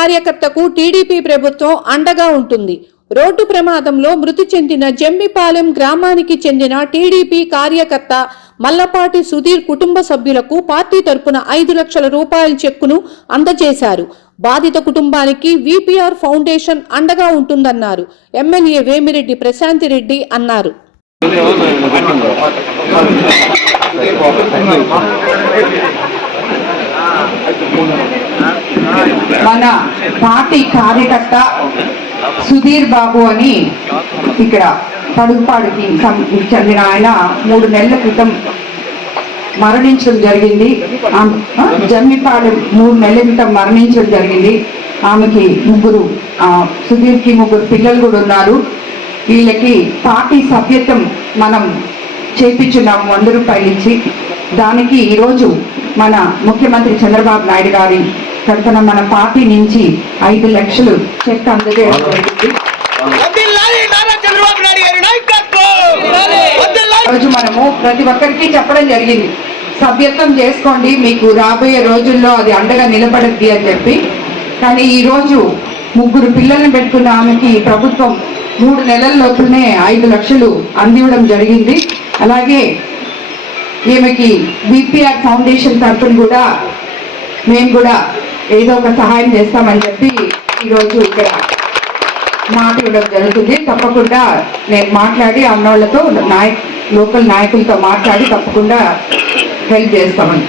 కార్యకర్తకు టీడీపీ ప్రభుత్వం అండగా ఉంటుంది. రోడ్డు ప్రమాదంలో మృతి చెందిన జమ్మిపాలెం గ్రామానికి చెందిన టీడీపీ కార్యకర్త మల్లపాటి సుధీర్ కుటుంబ సభ్యులకు పార్టీ తరపున 5 లక్షల రూపాయల చెక్కును అందజేశారు. బాధిత కుటుంబానికి విపిఆర్ ఫౌండేషన్ అండగా ఉంటుందన్నారు ఎమ్మెల్యే వేమిరెడ్డి ప్రశాంతి రెడ్డి అన్నారు. మన పార్టీ కార్యకర్త సుధీర్ బాబు అని ఇక్కడ పడుగుపాడుకి చెందిన ఆయన 3 నెలల క్రితం మరణించడం జరిగింది. జమ్మిపాలెం 3 నెలల క్రితం మరణించడం జరిగింది. ఆమెకి సుధీర్కి 3 పిల్లలు కూడా ఉన్నారు. వీళ్ళకి పార్టీ సభ్యత్వం మనం చేపించున్నాము 100 రూపాయలు ఇచ్చి. దానికి ఈరోజు మన ముఖ్యమంత్రి చంద్రబాబు నాయుడు గారి తరఫున మన పార్టీ నుంచి 5 లక్షలు చెక్ అందజేయడం జరిగింది. రోజు మనము ప్రతి ఒక్కరికి చెప్పడం జరిగింది, సభ్యత్వం చేసుకోండి, మీకు రాబోయే రోజుల్లో అది అండగా నిలబడద్ది అని చెప్పి. కానీ ఈరోజు 3 పిల్లల్ని పెట్టుకున్న ఆమెకి ప్రభుత్వం 3 నెలల లోపునే 5 లక్షలు అందివ్వడం జరిగింది. అలాగే ఈమెకి విపిఆర్ ఫౌండేషన్ తరఫున కూడా మేము కూడా ఏదో ఒక సహాయం చేస్తామని చెప్పి ఈరోజు ఇక్కడ మాట ఇవ్వడం జరుగుతుంది. తప్పకుండా నేను మాట్లాడి అన్నోళ్లతో లోకల్ నాయకులతో మాట్లాడి తప్పకుండా హెల్ప్ చేస్తామని